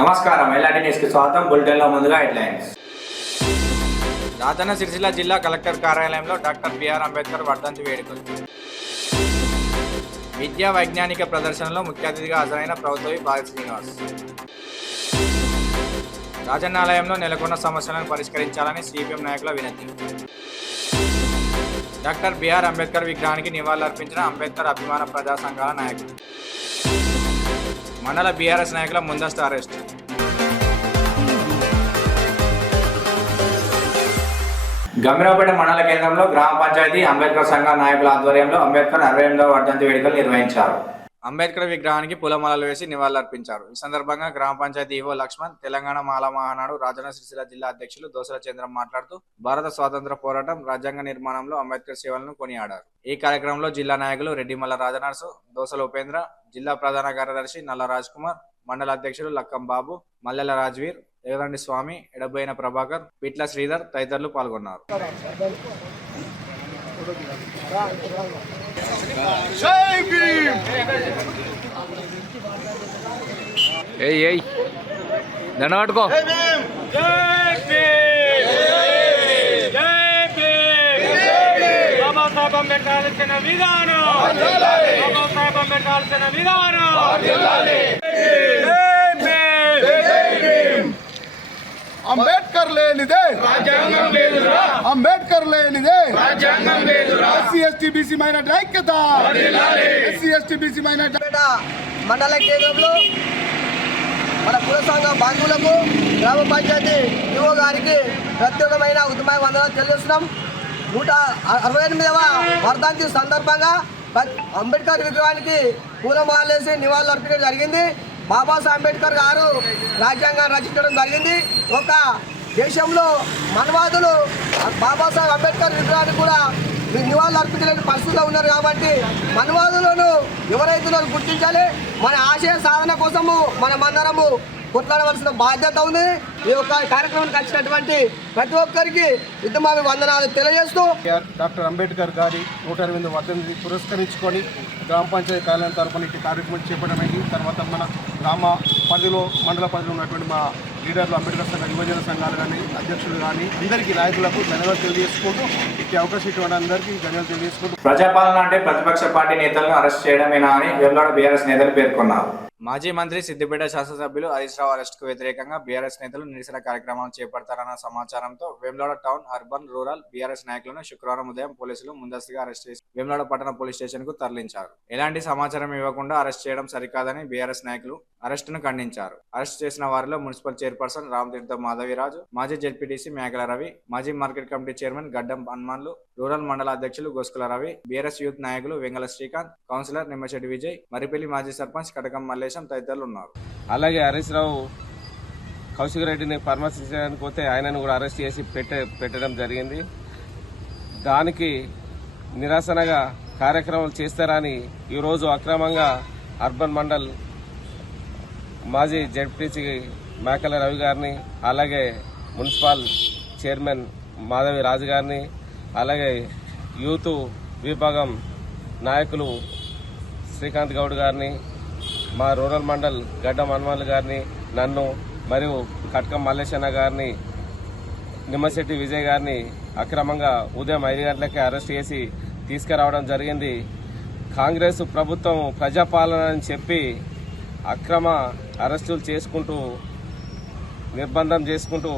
నమస్కారం ఎల్ఆర్టీ న్యూస్కి స్వాగతం. బులెటిన్లో ముందుగా హెడ్లైన్స్. రాజన్న సిరిసిల్ల జిల్లా కలెక్టర్ కార్యాలయంలో డాక్టర్ బిఆర్ అంబేద్కర్ వర్ధంతి వేడుకలు. విద్యా వైజ్ఞానిక ప్రదర్శనలో ముఖ్య అతిథిగా హాజరైన ప్రభుత్వ భారత్ శ్రీనివాస్. రాజన్నాలయంలో నెలకొన్న సమస్యలను పరిష్కరించాలని సిపిఎం నాయకుల వినతి. డాక్టర్ బిఆర్ అంబేద్కర్ విగ్రహానికి నివాళులర్పించిన అంబేద్కర్ అభిమాన ప్రజా సంఘాల నాయకులు. మండల బీఆర్ఎస్ నాయకుల ముందస్తు అరెస్ట్. గంభీరావుపేట మండల కేంద్రంలో గ్రామ పంచాయతీ అంబేద్కర్ సంఘ నాయకుల ఆధ్వర్యంలో అంబేద్కర్ 68వ వర్ధంతి వేడుకలు నిర్వహించారు. అంబేద్కర్ విగ్రహానికి పూలమాలలు వేసి నివాళులర్పించారు. ఈ సందర్భంగా గ్రామ పంచాయతీ ఈవో లక్ష్మణ్, తెలంగాణ మాలా మహానాడు రాజన్న సిరిసిల్ల జిల్లా అధ్యక్షులు దోసల చంద్రం మాట్లాడుతూ భారత స్వాతంత్ర పోరాటం, రాజ్యాంగ నిర్మాణంలో అంబేద్కర్ సేవలను కొనియాడారు. ఈ కార్యక్రమంలో జిల్లా నాయకులు రెడ్డిమల్ల రాజనర్సు, దోసల ఉపేంద్ర, జిల్లా ప్రధాన కార్యదర్శి నల్ల రాజ్ కుమార్, మండల అధ్యక్షులు లక్కం బాబు, మల్లెల రాజ్వీర్, ఎగదండి స్వామి, ఎడబోయిన ప్రభాకర్, పిట్ల శ్రీధర్ తదితరులు పాల్గొన్నారు. దండపట్టుకో. బాబాసాహెబ్ అంబేద్కర్ ఇచ్చిన విధానం, బాబాసాహెబ్ అంబేద్కర్ ఇచ్చిన విధానం. అంబేద్కర్ లేనిదే రాజ్యాంగం లేదురా, అంబేద్కర్ లేనిదే రాజ్యాంగం లేదురా. ఎస్సీ ఎస్టీ బీసీ మైనారిటీ ఐక్యత, ఎస్సీ ఎస్టీ బీసీ మైనారిటీ. మండల కేంద్రంలో మన కుల సంఘ బంధువులకు గ్రామ పంచాయతీ ఈవో గారికి ప్రత్యేకమైన ఉత్తమ వందనాలు తెలియజేస్తున్నాం. 168వ వర్ధంతి సందర్భంగా అంబేద్కర్ విగ్రహానికి పూలమాలేసి నివాళులు అర్పించడం జరిగింది. బాబాసాహెబ్ అంబేద్కర్ గారు రాజ్యాంగాన్ని రచించడం జరిగింది. ఒక దేశంలో మనవాదులు బాబాసాహెబ్ అంబేద్కర్ విగ్రహానికి కూడా నివాళులు అర్పించలేని పరిస్థితుల్లో ఉన్నారు. కాబట్టి మనవాదులను ఎవరైతే గుర్తించాలి. మన ఆశయ సాధన కోసము మనమందరము కొట్లాడవలసిన బాధ్యత ఉంది. ఈ యొక్క కార్యక్రమానికి వచ్చినటువంటి ప్రతి ఒక్కరికి ఉత్తమ వందనాలు తెలియజేస్తూ డాక్టర్ అంబేద్కర్ గారి 168వ వర్ధంతి పురస్కరించుకొని గ్రామ పంచాయతీ కార్యాలయం తరఫున ఇటు కార్యక్రమం చేపట్టమైంది. తర్వాత మన గ్రామ పరిధిలో, మండల పరిధిలో ఉన్నటువంటి మా లీడర్లు, అంబేద్కర్ సంఘ యువజన సంఘాలు కానీ, అధ్యక్షులు కానీ అందరికీ నాయకులకు ధన్యవాదాలు తెలియజేసుకుంటూ ఇటు అవకాశం ఇటువంటి అందరికీ ధన్యవాదాలు తెలియజేసుకుంటూ. ప్రజాపాలన అంటే ప్రతిపక్ష పార్టీ నేతలను అరెస్ట్ చేయడమేనా అని వేములవాడ బీఆర్ఎస్ నేతలు పేర్కొన్నారు. మాజీ మంత్రి సిద్దిపేట శాసనసభ్యులు హరీష్ రావు అరెస్టుకు వ్యతిరేకంగా బీఆర్ఎస్ నేతలు నిరసన కార్యక్రమాలు చేపడతారన్న సమాచారంతో Vemulawada town, urban, rural BRS నాయకులను శుక్రవారం ఉదయం పోలీసులు ముందస్తుగా అరెస్ట్ చేసి వేములవాడ పట్టణ పోలీస్ స్టేషన్ కు తరలించారు. ఎలాంటి సమాచారం ఇవ్వకుండా అరెస్ట్ చేయడం సరికాదని బీఆర్ఎస్ నాయకులు అరెస్టును ఖండించారు. అరెస్ట్ చేసిన వారిలో మున్సిపల్ చైర్పర్సన్ రామతీర్థ మాధవిరాజు, మాజీ జెడ్పీటీసీ మేకల రవి, మాజీ మార్కెట్ కమిటీ చైర్మన్ గడ్డం హనుమాన్లు, రూరల్ మండల అధ్యక్షులు గోస్కుల రవి, బీఆర్ఎస్ యూత్ నాయకులు వెంగళ శ్రీకాంత్, కౌన్సిలర్ నిమ్మశెట్టి విజయ్, మరిపల్లి మాజీ సర్పంచ్ కటకం మల్లేశం తదితరులు ఉన్నారు. అలాగే హరీష్ రావు కౌశిక్ రెడ్డిని పరామర్శించడానికి పోతే ఆయనను కూడా అరెస్ట్ చేసి పెట్టడం జరిగింది. దానికి నిరసనగా కార్యక్రమాలు చేస్తారని ఈరోజు అక్రమంగా అర్బన్ మండల్ మాజీ జెడ్పీటీసీ మేకల రవి గారిని, అలాగే మున్సిపల్ చైర్మన్ మాధవి రాజు గారిని, అలాగే యూత్ విభాగం నాయకులు శ్రీకాంత్ గౌడ్ గారిని, మా రూరల్ మండల్ గడ్డం హనుమాన్లు గారిని, నన్ను మరియు కట్కం మల్లేశన్న గారిని, నిమ్మశెట్టి విజయ్ గారిని అక్రమంగా ఉదయం 5 గంటలకే అరెస్ట్ చేసి తీసుకురావడం జరిగింది. కాంగ్రెస్ ప్రభుత్వం ప్రజాపాలన అని చెప్పి అక్రమ అరెస్టులు చేసుకుంటూ, నిర్బంధం చేసుకుంటూ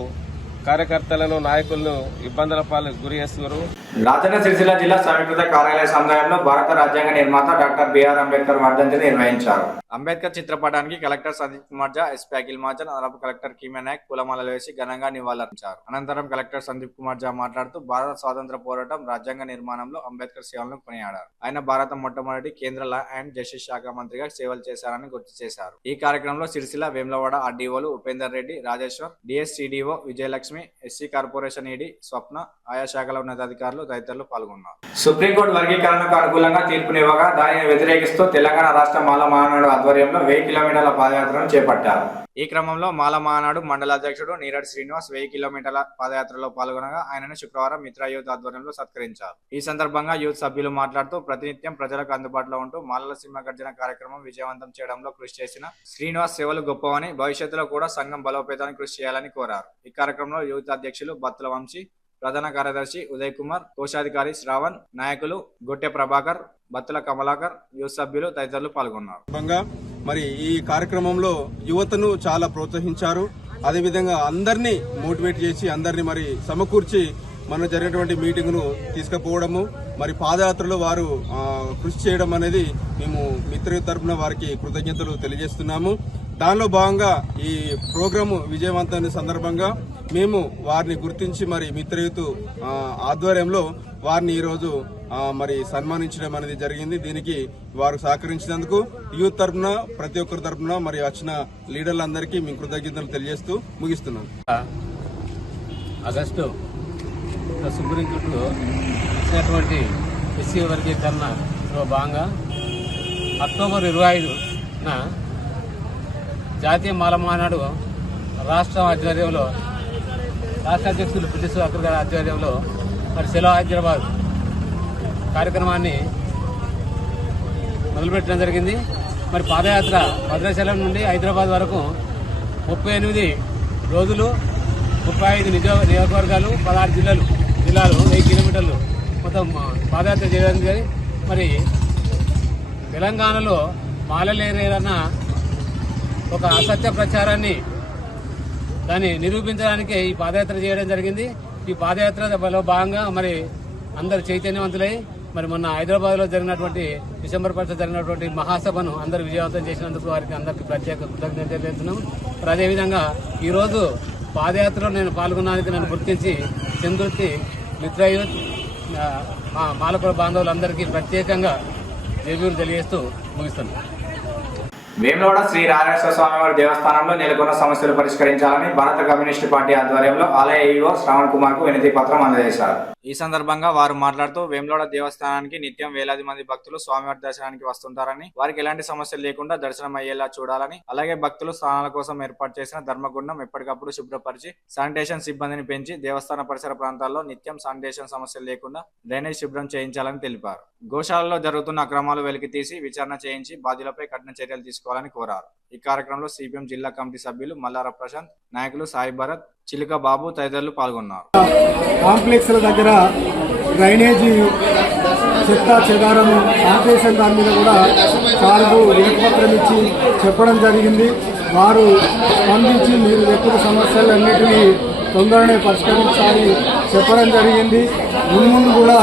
కార్యకర్తలను, నాయకులను ఇబ్బందుల పాలకు గురి చేస్తున్నారు. రాజన్న సిరిసిల్ల జిల్లా సమీకృత కార్యాలయ సముదాయంలో భారత రాజ్యాంగ నిర్మాత డాక్టర్ బిఆర్ అంబేద్కర్ వర్ధంతిని నిర్వహించారు. అంబేద్కర్ చిత్రపటానికి కలెక్టర్ సందీప్ కుమార్ జా, ఎస్పీ అఖిల్ మహాజన్, అదనపు కలెక్టర్ కీమే నాయక్ పూలమాలలు వేసి ఘనంగా నివాళులర్పించారు. అనంతరం కలెక్టర్ సందీప్ కుమార్ జా మాట్లాడుతూ భారత స్వాతంత్ర పోరాటం, రాజ్యాంగ నిర్మాణంలో అంబేద్కర్ సేవలను కొనియాడారు. ఆయన భారత మొట్టమొదటి కేంద్ర లా అండ్ జస్టిస్ శాఖ మంత్రిగా సేవలు చేశారని గుర్తు చేశారు. ఈ కార్యక్రమంలో సిరిసిల్ల, వేములవాడ ఆర్డీఓలు Upender Reddy, Rajeshwar, DSCDO Vijayalakshmi, SC corporation ED Swapna, ఆయా శాఖల ఉన్నతాధికారులు తదితరులు పాల్గొన్నారు. సుప్రీంకోర్టు వర్గీకరణకు అనుకూలంగా తీర్పునివ్వగా దానిని వ్యతిరేకిస్తూ తెలంగాణ రాష్ట్ర మాలా మహానాడు ఆధ్వర్యంలో 1000 కిలోమీటర్ల పాదయాత్రను చేపట్టారు. ఈ క్రమంలో మాల మహానాడు మండల అధ్యక్షుడు నీరడ్ శ్రీనివాస్ 1000 కిలోమీటర్ల పాదయాత్రలో పాల్గొనగా ఆయనను శుక్రవారం మిత్ర యూత్ ఆధ్వర్యంలో సత్కరించారు. ఈ సందర్భంగా యూత్ సభ్యులు మాట్లాడుతూ ప్రతినిత్యం ప్రజలకు అందుబాటులో ఉంటూ మాలల సింహ గర్జన కార్యక్రమం విజయవంతం చేయడంలో కృషి చేసిన శ్రీనివాస్ సేవలు గొప్పవని, భవిష్యత్తులో కూడా సంఘం బలోపేతానికి కృషి చేయాలని కోరారు. ఈ కార్యక్రమంలో యూత్ అధ్యక్షులు బత్తుల వంశీ, ప్రధాన కార్యదర్శి ఉదయ్ కుమార్, కోశాధికారి శ్రావణ్, నాయకులు గొట్టె ప్రభాకర్, బత్తుల కమలాకర్, యూత్ సభ్యులు తదితరులు పాల్గొన్నారు. మరి ఈ కార్యక్రమంలో యువతను చాలా ప్రోత్సహించారు. అదేవిధంగా అందరినీ మోటివేట్ చేసి అందరినీ మరి సమకూర్చి మన జరిగినటువంటి మీటింగ్ను తీసుకుపోవడము, మరి పాదయాత్రలో వారు కృషి చేయడం అనేది మేము మిత్ర తరఫున వారికి కృతజ్ఞతలు తెలియజేస్తున్నాము. దానిలో భాగంగా ఈ ప్రోగ్రాము విజయవంతమైన సందర్భంగా మేము వారిని గుర్తించి మరి మిత్రయూత్ ఆధ్వర్యంలో వారిని ఈరోజు మరి సన్మానించడం అనేది జరిగింది. దీనికి వారు సహకరించినందుకు యూత్ తరఫున ప్రతి ఒక్కరి తరఫున మరి వచ్చిన లీడర్లందరికీ మేము కృతజ్ఞతలు తెలియజేస్తూ ముగిస్తున్నాం. ఆగస్టు సుప్రీంకోర్టులో ఇచ్చినటువంటి ఎస్సీ వర్గీకరణలో భాగంగా అక్టోబర్ 25న జాతీయ మాల మహానాడు రాష్ట్ర ఆధ్వర్యంలో రాష్ట్ర అధ్యక్షులు పిటిసు అక్బర్ గారి ఆధ్వర్యంలో మరి సెలవు హైదరాబాద్ కార్యక్రమాన్ని మొదలుపెట్టడం జరిగింది. మరి పాదయాత్ర భద్రాచలం నుండి హైదరాబాద్ వరకు 38 రోజులు 35 నియోజకవర్గాలు 16 జిల్లాలు 1000 కిలోమీటర్లు మొత్తం పాదయాత్ర చేయడానికి. మరి తెలంగాణలో మాలలేరన్న ఒక అసత్య ప్రచారాన్ని దాన్ని నిరూపించడానికి ఈ పాదయాత్ర చేయడం జరిగింది. ఈ పాదయాత్రలో భాగంగా మరి అందరు చైతన్యవంతులై మరి మొన్న హైదరాబాద్లో జరిగినటువంటి డిసెంబర్ 1 జరిగినటువంటి మహాసభను అందరూ విజయవంతం చేసినందుకు వారికి అందరికీ ప్రత్యేక కృతజ్ఞతలు తెలియజేస్తున్నాం. మరి అదేవిధంగా ఈరోజు పాదయాత్రలో నేను పాల్గొనడానికి నన్ను గుర్తించి చంద్రుతి మిత్ర యూత్ మాలకుల బాంధవులందరికీ ప్రత్యేకంగా జైబీలు తెలియజేస్తూ ముగిస్తున్నాను. వేములవాడ శ్రీ రాజరాజేశ్వర స్వామివారి దేవస్థానంలో నెలకొన్న సమస్యలు పరిష్కరించాలని భారత కమ్యూనిస్టు పార్టీ ఆధ్వర్యంలో ఆలయ ఈవో శ్రావణ్ కుమార్ కు వినతి పత్రం అందజేశారు. ఈ సందర్భంగా వారు మాట్లాడుతూ వేములవాడ దేవస్థానానికి నిత్యం వేలాది మంది భక్తులు స్వామివారి దర్శనానికి వస్తుంటారని, వారికి ఎలాంటి సమస్యలు లేకుండా దర్శనం అయ్యేలా చూడాలని, అలాగే భక్తులు స్నానాల కోసం ఏర్పాటు చేసిన ధర్మగుండం ఎప్పటికప్పుడు శుభ్రపరిచి శానిటేషన్ సిబ్బందిని పెంచి దేవస్థాన పరిసర ప్రాంతాల్లో నిత్యం శానిటేషన్ సమస్యలు లేకుండా డ్రైనేజ్ శుభ్రం చేయించాలని తెలిపారు. గోశాలలో జరుగుతున్న అక్రమాలు వెలికి తీసి విచారణ చేయించి బాధ్యులపై కఠిన చర్యలు తీసుకోవాలని కోరారు. ఈ కార్యక్రమంలో సిపిఎం జిల్లా కమిటీ సభ్యులు మల్లార ప్రశాంత్, నాయకులు సాయి భరత్, చిలుక బాబు తదితరులు పాల్గొన్నారు. కాంప్లెక్స్ల దగ్గర డ్రైనేజీ చెత్త చెదారం శానిటేషన్ దాని మీద కూడా సార్కు వినతిపత్రం ఇచ్చి చెప్పడం జరిగింది. వారు స్పందించి మీరు వ్యక్తుల సమస్యలన్నిటినీ తొందరనే పరిష్కరించాలని చెప్పడం జరిగింది. ముందు కూడా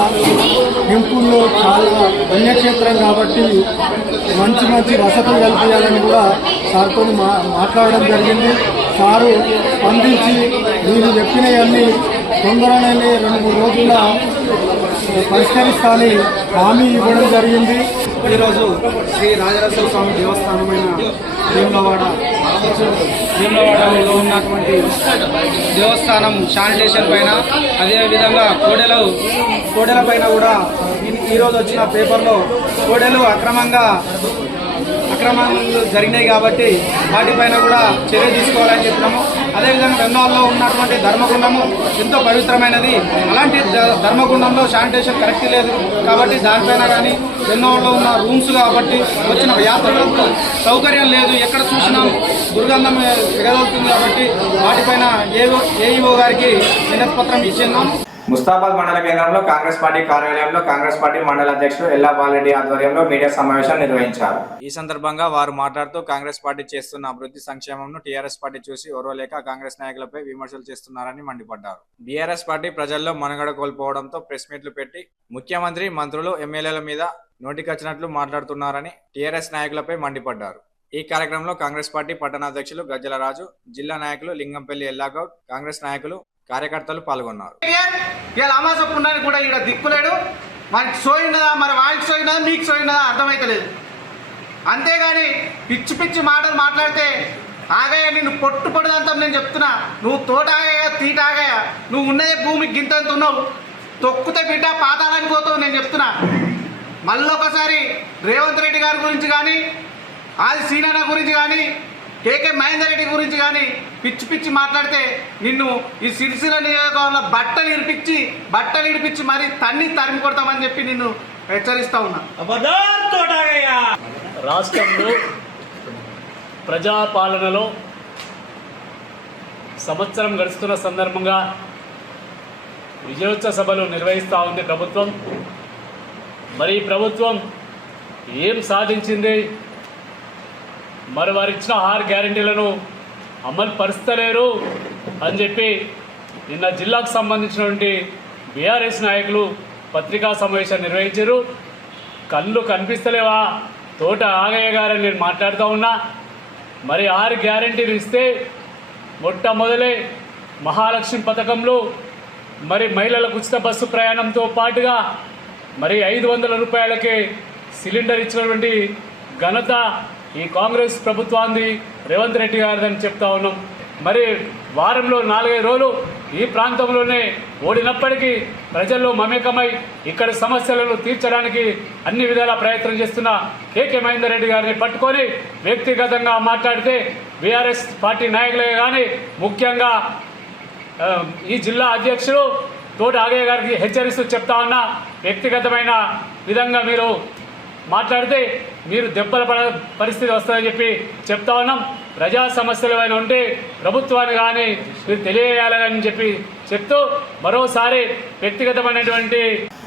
టెంపుల్లో చాలా పుణ్యక్షేత్రం కాబట్టి మంచి వసతులు కల్పించాలని కూడా సార్తో మాట్లాడడం జరిగింది. సారు స్పందించి మీరు చెప్పినవన్నీ తొందరనే 2-3 రోజుల్లో పరిష్కరిస్తానని హామీ ఇవ్వడం జరిగింది. ఈరోజు శ్రీ రాజరాజేశ్వర స్వామి దేవస్థానమైన వేములవాడలో ఉన్నటువంటి దేవస్థానం శానిటేషన్ పైన, అదేవిధంగా కోడెల పైన కూడా ఈరోజు వచ్చిన పేపర్లో కోడెలు అక్రమాలు జరిగినాయి కాబట్టి వాటిపైన కూడా చర్య తీసుకోవాలని చెప్పినాము. అదేవిధంగా బెంగాల్లో ఉన్నటువంటి ధర్మగుండము ఎంతో పవిత్రమైనది. అలాంటి ధర్మగుండంలో శానిటేషన్ కరెక్ట్ లేదు కాబట్టి దానిపైన కానీ బెంగాల్లో ఉన్న రూమ్స్ కాబట్టి వచ్చిన యాత్రలకు సౌకర్యం లేదు, ఎక్కడ చూసినా దుర్గంధం ఎగదవుతుంది కాబట్టి వాటిపైన ఏఈఓ గారికి వినతిపత్రం ఇచ్చిన్నాం. ముస్తాబాద్ మండల కేంద్రంలో కాంగ్రెస్ పార్టీ కార్యాలయంలో కాంగ్రెస్ పార్టీ మండల అధ్యక్షుడు ఎల్లా బాలరెడ్డి ఆధ్వర్యంలో మీడియా సమావేశం నిర్వహించారు. ఈ సందర్భంగా వారు మాట్లాడుతూ కాంగ్రెస్ పార్టీ చేస్తున్న అభివృద్ధి సంక్షేమంను టీఆర్ఎస్ పార్టీ చూసి ఓర్వలేక కాంగ్రెస్ నాయకులపై విమర్శలు చేస్తున్నారని మండిపడ్డారు. బీఆర్ఎస్ పార్టీ ప్రజల్లో మనుగడ కోల్పోవడంతో ప్రెస్ మీట్లు పెట్టి ముఖ్యమంత్రి, మంత్రులు, ఎమ్మెల్యేల మీద నోటికొచ్చినట్లు మాట్లాడుతున్నారని టీఆర్ఎస్ నాయకులపై మండిపడ్డారు. ఈ కార్యక్రమంలో కాంగ్రెస్ పార్టీ పట్టణాధ్యక్షులు గజ్జల రాజు, జిల్లా నాయకులు లింగంపల్లి ఎల్లాగౌడ్, కాంగ్రెస్ నాయకులు, కార్యకర్తలు పాల్గొన్నారు. అమాసపున్నానికి కూడా ఇక్కడ దిక్కులేడు, మనకి సోయినదా, మరి వాళ్ళకి సోయినదా, మీకు సోయినదా అర్థమైతలేదు. అంతేగాని పిచ్చి మాటలు మాట్లాడితే ఆగయ్య నిన్ను పొట్టుపడదంతా నేను చెప్తున్నా. నువ్వు తోటాగయ్యా తీటాగయ్యా, నువ్వు ఉన్నదే భూమికి గింతంత ఉన్నావు, తొక్కుతే బిడ్డ పాతాలని పోతావు నేను చెప్తున్నా. మళ్ళొకసారి రేవంత్ రెడ్డి గారి గురించి కానీ, ఆది సీనన్న గురించి కానీ కేకే మహేందర్ రెడ్డి గురించి కానీ పిచ్చి పిచ్చి మాట్లాడితే నిన్ను ఈ సిరిసిల్ల నియోజకవర్గంలో బట్టలు ఇడిపించి మరీ తరిమి కొడతామని చెప్పి నిన్ను హెచ్చరిస్తా ఉన్నా. రాష్ట్రంలో ప్రజాపాలనలో సంవత్సరం గడుస్తున్న సందర్భంగా విజయోత్సవ సభలు నిర్వహిస్తూ ఉంది ప్రభుత్వం. మరి ఈ ప్రభుత్వం ఏం సాధించింది, మరి వారు ఇచ్చిన 6 గ్యారెంటీలను అమలు పరుస్తలేరు అని చెప్పి నిన్న జిల్లాకు సంబంధించినటువంటి బీఆర్ఎస్ నాయకులు పత్రికా సమావేశం నిర్వహించారు. కళ్ళు కనిపిస్తలేవా తోట ఆగయ్య గారని నేను మాట్లాడుతూ ఉన్నా. మరి 6 గ్యారెంటీలు ఇస్తే మొట్టమొదలే మహాలక్ష్మి పథకంలో మరి మహిళలకు ఉచిత బస్సు ప్రయాణంతో పాటుగా మరి 500 రూపాయలకే సిలిండర్ ఇచ్చినటువంటి ఘనత ఈ కాంగ్రెస్ ప్రభుత్వాన్ని రేవంత్ రెడ్డి గారిదని చెప్తా ఉన్నాం. మరి వారంలో 4-5 రోజులు ఈ ప్రాంతంలోనే ఓడినప్పటికీ ప్రజల్లో మమేకమై ఇక్కడ సమస్యలను తీర్చడానికి అన్ని విధాల ప్రయత్నం చేస్తున్న కేకే మహేందర్ రెడ్డి గారిని పట్టుకొని వ్యక్తిగతంగా మాట్లాడితే బీఆర్ఎస్ పార్టీ నాయకులే కానీ ముఖ్యంగా ఈ జిల్లా అధ్యక్షుడు తోట ఆగయ్య గారికి హెచ్చరిస్తూ చెప్తా ఉన్నా, వ్యక్తిగతమైన విధంగా మీరు మాట్లాడితే మీరు దెబ్బల పరిస్థితి వస్తుందని చెప్పి చెప్తా ఉన్నాం. ప్రజా సమస్యలు ఏమైనా ఉంటే ప్రభుత్వాన్ని కానీ మీరు తెలియజేయాలని చెప్పి చెప్తూ మరోసారి వ్యక్తిగతమైనటువంటి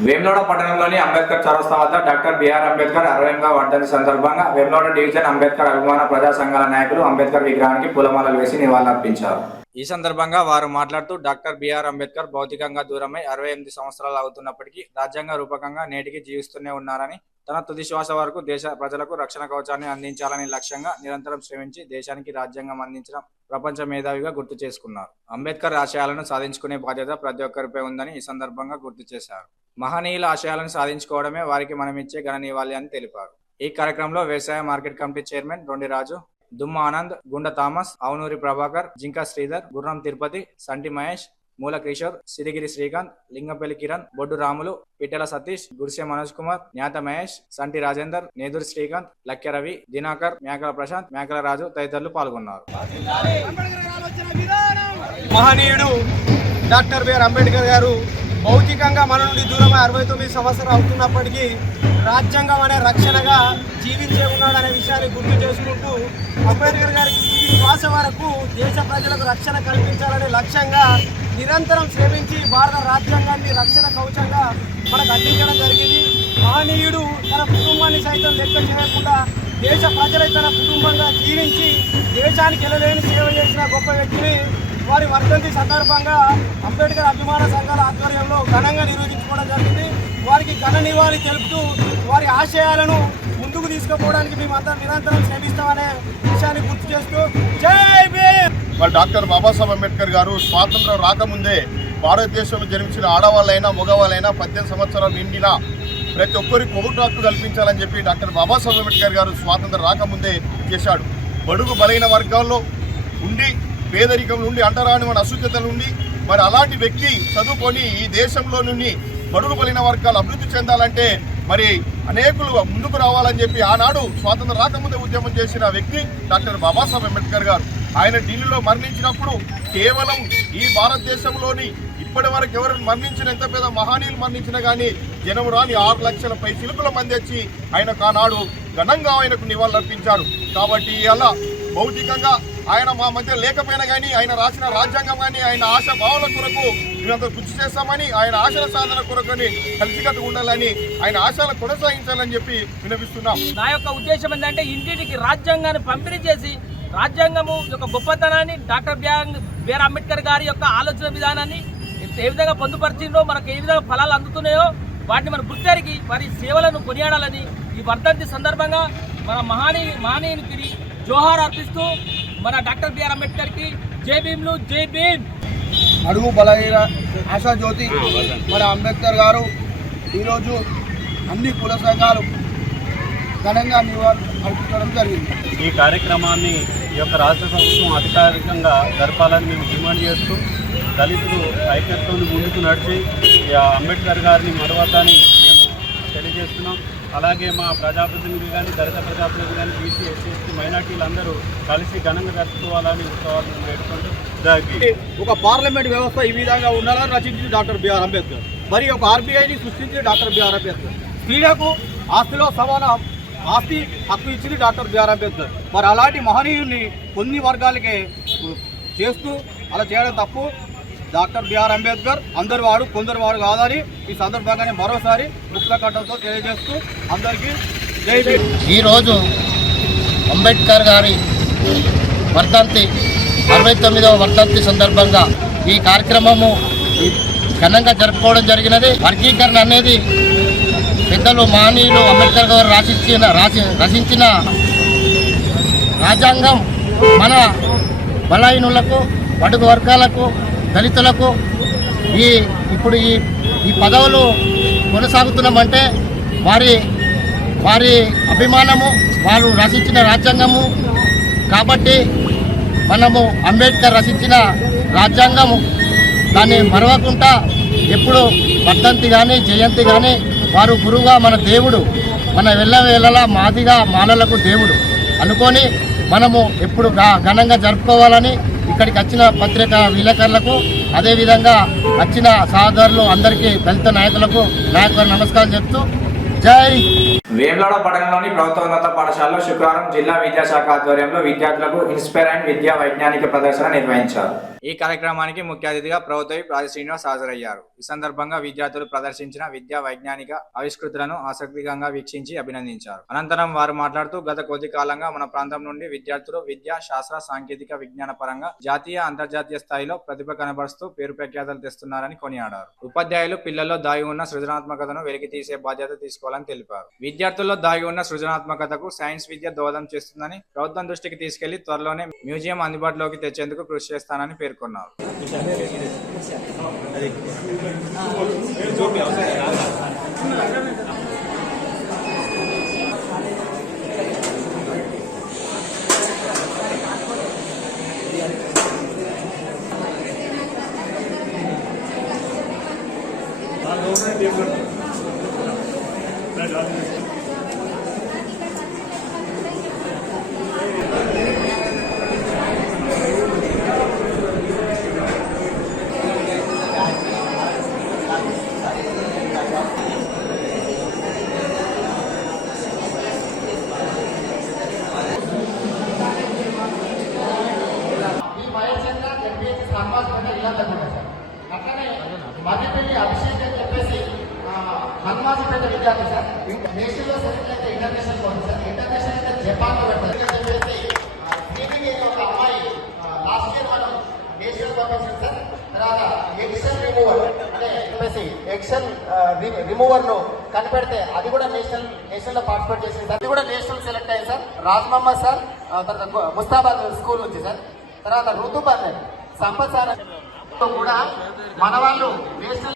వేములవాడ పట్టణంలోని అంబేద్కర్ చౌరస్తా వద్ద డాక్టర్ బిఆర్ అంబేద్కర్ 60వ వర్ధంతి సందర్భంగా వేములవాడ డివిజన్ అంబేద్కర్ అభిమాన ప్రజా సంఘాల నాయకులు అంబేద్కర్ విగ్రహానికి పూలమాలలు వేసి నివాళులర్పించారు. ఈ సందర్భంగా వారు మాట్లాడుతూ డాక్టర్ బిఆర్ అంబేద్కర్ భౌతికంగా దూరమై 68 సంవత్సరాలు అవుతున్నప్పటికీ రాజ్యాంగ రూపకంగా నేటికి జీవిస్తూనే ఉన్నారని, తన తుది శ్వాస వరకు దేశ ప్రజలకు రక్షణ కవచాన్ని అందించాలని లక్ష్యంగా నిరంతరం శ్రమించి దేశానికి రాజ్యాంగం అందించడం ప్రపంచ మేధావిగా గుర్తు చేసుకున్నారు. అంబేద్కర్ ఆశయాలను సాధించుకునే బాధ్యత ప్రతి ఒక్కరిపై ఉందని ఈ సందర్భంగా గుర్తు చేశారు. మహనీయుల ఆశయాలను సాధించుకోవడమే వారికి మనమిచ్చే ఘన నివాళి అని తెలిపారు. ఈ కార్యక్రమంలో వ్యవసాయ మార్కెట్ కమిటీ చైర్మన్ రొండి రాజు, దుమ్మ ఆనంద్, గుండ థామస్, అవునూరి ప్రభాకర్, జింకా శ్రీధర్, గుర్రం తిరుపతి, సంటి మహేష్, మూల కిషోర్, సిరిగిరి శ్రీకాంత్, లింగంపల్లి కిరణ్, బొడ్డు రాములు, పిట్టెల సతీష్, గుడిసె మనోజ్ కుమార్, జ్ఞాత మహేష్, సంటి రాజేందర్, నేదురు శ్రీకాంత్, లక్య రవి, దినాకర్, మేకల ప్రశాంత్, మేకల రాజు తదితరులు పాల్గొన్నారు. మహనీయుడు డాక్టర్ బిఆర్ అంబేద్కర్ గారు భౌతికంగా మన నుండి దూరమై 69 సంవత్సరాలు అవుతున్నప్పటికీ రాజ్యాంగం అనే రక్షణగా జీవించే ఉన్నాడనే విషయాన్ని గుర్తు చేసుకుంటూ అంబేద్కర్ గారికి శ్వాస వరకు దేశ ప్రజలకు రక్షణ కల్పించాలనే లక్ష్యంగా నిరంతరం శ్రమించి భారత రాజ్యాంగాన్ని రక్షణ కవచంగా మనకు అందించడం జరిగింది. మహనీయుడు తన కుటుంబాన్ని సైతం లెక్క చేయకుండా దేశ ప్రజలై తన కుటుంబంగా జీవించి దేశానికి ఎల్లలేని సేవ చేసిన గొప్ప వ్యక్తిని వారి వర్ధంతి సందర్భంగా అంబేద్కర్ అభిమాన సంఘాల ఆధ్వర్యంలో ఘనంగా నిర్వహించుకోవడం జరిగింది. వారికి ఘన నివాళి తెలుపుతూ వారి ఆశయాలను ముందుకు తీసుకుపోవడానికి మేమంతా నిరంతరం శ్రమిస్తామనే విషయాన్ని గుర్తు చేస్తూ జై భీమ్. మరి డాక్టర్ బాబాసాహెబ్ అంబేద్కర్ గారు స్వాతంత్రం రాకముందే భారతదేశంలో జన్మించిన ఆడవాళ్ళైనా మగవాళ్ళైనా 18 సంవత్సరాలు నిండిన ప్రతి ఒక్కరికి ఓటు హక్కు కల్పించాలని చెప్పి డాక్టర్ బాబాసాహెబ్ అంబేద్కర్ గారు స్వాతంత్రం రాకముందే చేశాడు. బడుగు బలైన వర్గాల్లో ఉండి పేదరికం నుండి అంటరాని మన అశుద్ధతల నుండి మరి అలాంటి వ్యక్తి చదువుకొని ఈ దేశంలో నుండి బడుగు బలైన వర్గాలు అభివృద్ధి చెందాలంటే మరి అనేకులు ముందుకు రావాలని చెప్పి ఆనాడు స్వాతంత్రం రాకముందే ఉద్యమం చేసిన వ్యక్తి డాక్టర్ బాబాసాహెబ్ అంబేద్కర్ గారు. ఆయన ఢిల్లీలో మరణించినప్పుడు కేవలం ఈ భారతదేశంలోని ఇప్పటి వరకు ఎవరు మరణించిన ఎంత పెద్ద మహనీయులు మరణించినా కానీ జనం రాని 6 లక్షల పై చిలుకుల మంది వచ్చి ఆయనకు ఆనాడు ఘనంగా ఆయనకు నివాళులర్పించారు. కాబట్టి అలా భౌతికంగా ఆయన మా మధ్య లేకపోయినా కానీ ఆయన రాసిన రాజ్యాంగం కానీ ఆయన ఆశా భావాల కొరకు మేమంతా కృషి చేస్తామని, ఆయన ఆశల సాధన కొరకుని కలిసికట్టుగా ఉండాలని, ఆయన ఆశలు కొనసాగించాలని చెప్పి వినిపిస్తున్నాం. నా యొక్క ఉద్దేశం ఏంటంటే ఇంటింటికి రాజ్యాంగాన్ని పంపిణీ చేసి రాజ్యాంగము యొక్క గొప్పతనాన్ని డాక్టర్ బిఆర్ అంబేద్కర్ గారి యొక్క ఆలోచన విధానాన్ని ఏ విధంగా పొందుపరిచిందో, మనకు ఏ విధంగా ఫలాలు అందుతున్నాయో వాటిని మనం గుర్తెరిగి వారి సేవలను కొనియాడాలని ఈ వర్ధంతి సందర్భంగా మన మహనీయునికి జోహార్ అర్పిస్తూ మన డాక్టర్ బిఆర్ అంబేద్కర్కి జై భీమ్లు, జై భీమ్. అడుగు బలైన ఆశాజ్యోతి మన అంబేద్కర్ గారు ఈరోజు అన్ని కుల సంఘాలు ఘనంగా నివాళులర్పించడం జరిగింది. ఈ కార్యక్రమాన్ని ఈ యొక్క రాష్ట్ర ప్రభుత్వం అధికారికంగా జరపాలని మేము డిమాండ్ చేస్తూ దళితులు ఐక్యతతో ముందుకు నడిచి అంబేద్కర్ గారిని మరవద్దని మేము తెలియజేస్తున్నాం. అలాగే మా ప్రజాప్రతినిధులు కానీ దళిత ప్రజాప్రతినిధులు కానీ బీసీ ఎస్సీ ఎస్టీ మైనార్టీలందరూ కలిసి ఘనంగా జరుపుకోవాలని ఉత్సవాలను పెట్టుకుంటూ ఒక పార్లమెంట్ వ్యవస్థ ఈ విధంగా ఉండాలని రచించింది డాక్టర్ బిఆర్ అంబేద్కర్. మరి ఒక ఆర్బీఐని సృష్టించింది డాక్టర్ బిఆర్ అంబేద్కర్. స్త్రీలకు ఆస్తిలో సమాన ఆస్తి హక్కు ఇచ్చింది డాక్టర్ బిఆర్ అంబేద్కర్. మరి అలాంటి మహనీయుడిని కొన్ని వర్గాలకే చేస్తూ అలా చేయడం తప్పు. డాక్టర్ బిఆర్ అంబేద్కర్ అందరి వాడు కొందరు వాడు కాదని ఈ సందర్భంగానే మరోసారి ముక్తకంఠంతో తెలియజేస్తూ అందరికీ జై భీమ్. ఈరోజు అంబేద్కర్ గారి వర్ధంతి 69వ వర్ధంతి సందర్భంగా ఈ కార్యక్రమము ఘనంగా జరుపుకోవడం జరిగినది. వర్గీకరణ అనేది పెద్దలు మహనీయులు అంబేద్కర్ గారు రచించిన రాజ్యాంగం మన బలహీనులకు, బడుగు వర్గాలకు, దళితులకు ఇప్పుడు ఈ పదవులు కొనసాగుతున్నామంటే వారి అభిమానము, వారు రచించిన రాజ్యాంగము. కాబట్టి మనము అంబేద్కర్ రచించిన రాజ్యాంగము దాన్ని మరవకుండా ఎప్పుడు వర్ధంతి కానీ జయంతి కానీ వారు గురువుగా మన దేవుడు, మన వెళ్ళవేళలా మాదిగా మాలలకు దేవుడు అనుకొని మనము ఎప్పుడు ఘనంగా జరుపుకోవాలని ఇక్కడికి వచ్చిన పత్రికా విలేకరులకు, అదేవిధంగా వచ్చిన సహోదరులు అందరికీ దళిత నాయకులకు నమస్కారం చెప్తూ జై. వేములవాడ పట్టణంలోని ప్రభుత్వ ఉన్నత పాఠశాలలో శుక్రవారం జిల్లా విద్యాశాఖ ఆధ్వర్యంలో విద్యార్థులకు ఇన్స్పైర్ అండ్ విద్యా వైజ్ఞానిక ప్రదర్శన నిర్వహించారు. ఈ కార్యక్రమానికి ముఖ్య అతిథిగా ప్రభుత్వ రాజ శ్రీనివాస్ హాజరయ్యారు. ఈ సందర్భంగా విద్యార్థులు ప్రదర్శించిన విద్యా వైజ్ఞానిక ఆవిష్కృతులను ఆసక్తికరంగా వీక్షించి అభినందించారు. అనంతరం వారు మాట్లాడుతూ గత కొద్ది కాలంగా మన ప్రాంతం నుండి విద్యార్థులు విద్యా, శాస్త్ర, సాంకేతిక, విజ్ఞాన పరంగా జాతీయ, అంతర్జాతీయ స్థాయిలో ప్రతిభ కనబరుస్తూ పేరు ప్రఖ్యాతలు తెస్తున్నారని కొనియాడారు. ఉపాధ్యాయులు పిల్లల్లో దాగి ఉన్న సృజనాత్మకతను వెలికి తీసే బాధ్యత తీసుకోవాలని తెలిపారు. విద్యార్థుల్లో దాగి ఉన్న సృజనాత్మకతకు సైన్స్ విద్య దోహదం చేస్తుందని ప్రభుత్వం దృష్టికి తీసుకెళ్లి త్వరలోనే మ్యూజియం అందుబాటులోకి తెచ్చేందుకు కృషి చేస్తానని పేర్కొన్నారు. మధ్యపల్లి అభిషేక్ అని చెప్పేసి హనుమాజపేట విద్యార్థి సార్. నేషనల్ లో సెలెక్ట్ అయితే ఇంటర్నేషనల్ లో సార్. ఇంటర్నేషనల్ అయితే జపాన్ లో పెట్టారు అని చెప్పేసి శ్రీనికేత్ ఒక అమ్మాయి లాస్ట్ ఇయర్ మనం నేషనల్ పంపించారు సార్. తర్వాత ఎక్సెల్ రిమూవర్ అంటే చెప్పేసి ఎక్సెల్ రిమూవర్ ను కనిపెడితే అది కూడా నేషనల్ లో పార్టిసిపేట్ చేసింది సార్. అది కూడా నేషనల్ సెలెక్ట్ అయ్యింది సార్. రాజ్ మహమ్మద్ సార్, తర్వాత ముస్తాబాద్ స్కూల్ నుంచి సార్. తర్వాత ఋతుపర్ణ సంపత్ సార్ కూడా మన వాళ్ళు నేషనల్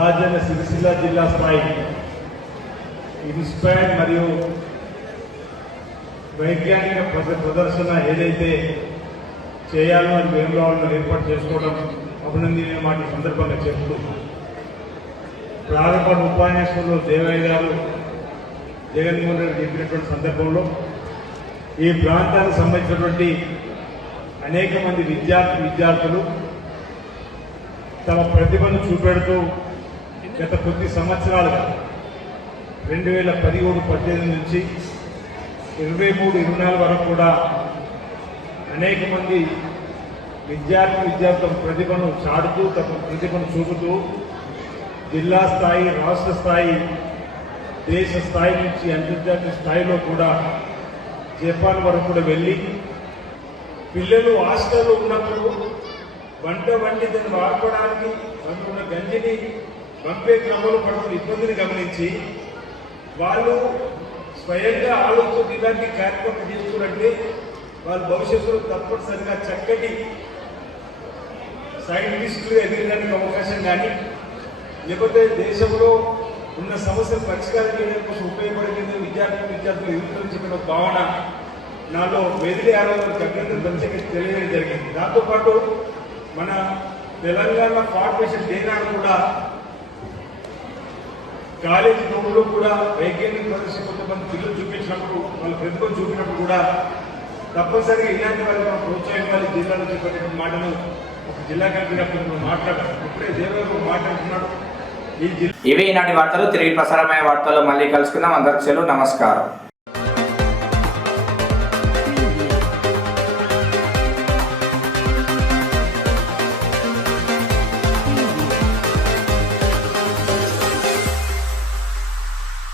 రాజన్న సిరిసిల్ల జిల్లా స్థాయి ఇన్స్పైర్డ్ మరియు వైజ్ఞానిక ప్రదర్శన ఏదైతే చేయాలో అని వేములవాడలో ఏర్పాటు చేసుకోవడం అభినందనీయ మాట ఈ సందర్భంగా చెప్తూ ప్రారంభ ఉపన్యాసంలో దేవయ్య గారు జగన్మోహన్ రెడ్డి చెప్పినటువంటి సందర్భంలో ఈ ప్రాంతానికి సంబంధించినటువంటి అనేక మంది విద్యార్థులు తమ ప్రతిభను చూపెడుతూ గత కొద్ది సంవత్సరాలుగా 2017-18 నుంచి 23-24 వరకు కూడా అనేక మంది విద్యార్థుల ప్రతిభను చాటుతూ తమ ప్రతిభను చూపుతూ జిల్లా స్థాయి, రాష్ట్ర స్థాయి, దేశ స్థాయి నుంచి అంతర్జాతీయ స్థాయిలో కూడా జపాన్ వరకు కూడా వెళ్ళి పిల్లలు హాస్టల్లో ఉన్నప్పుడు వంట వండి దాన్ని వాడుకోవడానికి అందుకున్న గంజిని పంపే క్రమంలో పడుతున్న ఇబ్బందిని గమనించి వాళ్ళు స్వయంగా ఆలోచన ఇలాంటి కార్యక్రమం చేస్తున్నారంటే వాళ్ళ భవిష్యత్తులో తప్పనిసరిగా చక్కటి సైంటిస్టులు ఎదగడానికి అవకాశం కానీ లేకపోతే దేశంలో ఉన్న సమస్యలు పరిష్కారం చేయడం కోసం ఉపయోగపడే విద్యార్థులు ఎదుగుతుందని చెప్పిన భావన నాలో మెదిలి ఆరోగ్యానికి అభ్యర్థులు ప్రత్యేకంగా తెలియజేయడం జరిగింది. దాంతోపాటు మన తెలంగాణ ఫార్మేషన్ డే నాడు కూడా కాలేజీ గ్రౌండ్లో కూడా వైజ్ఞానిక ప్రదర్శన కొంతమంది పిల్లలు చూపించినప్పుడు వాళ్ళ ప్రతిభను చూపినప్పుడు కూడా తప్పనిసరిగా ఇలాంటి వాళ్ళకి మనం ప్రోత్సహించాలి. జిల్లాలో చెప్పేటువంటి మాటలు ఒక జిల్లా కలెక్టర్ మాట్లాడారు. ఇప్పుడే దేవరావు మాట్లాడుతున్నాడు. ఇవి ఈనాటి వార్తలు. తిరిగి ప్రసారమయ్యే వార్తల్లో మళ్ళీ కలుసుకుందాం. అందరికీ సెలవు. నమస్కారం.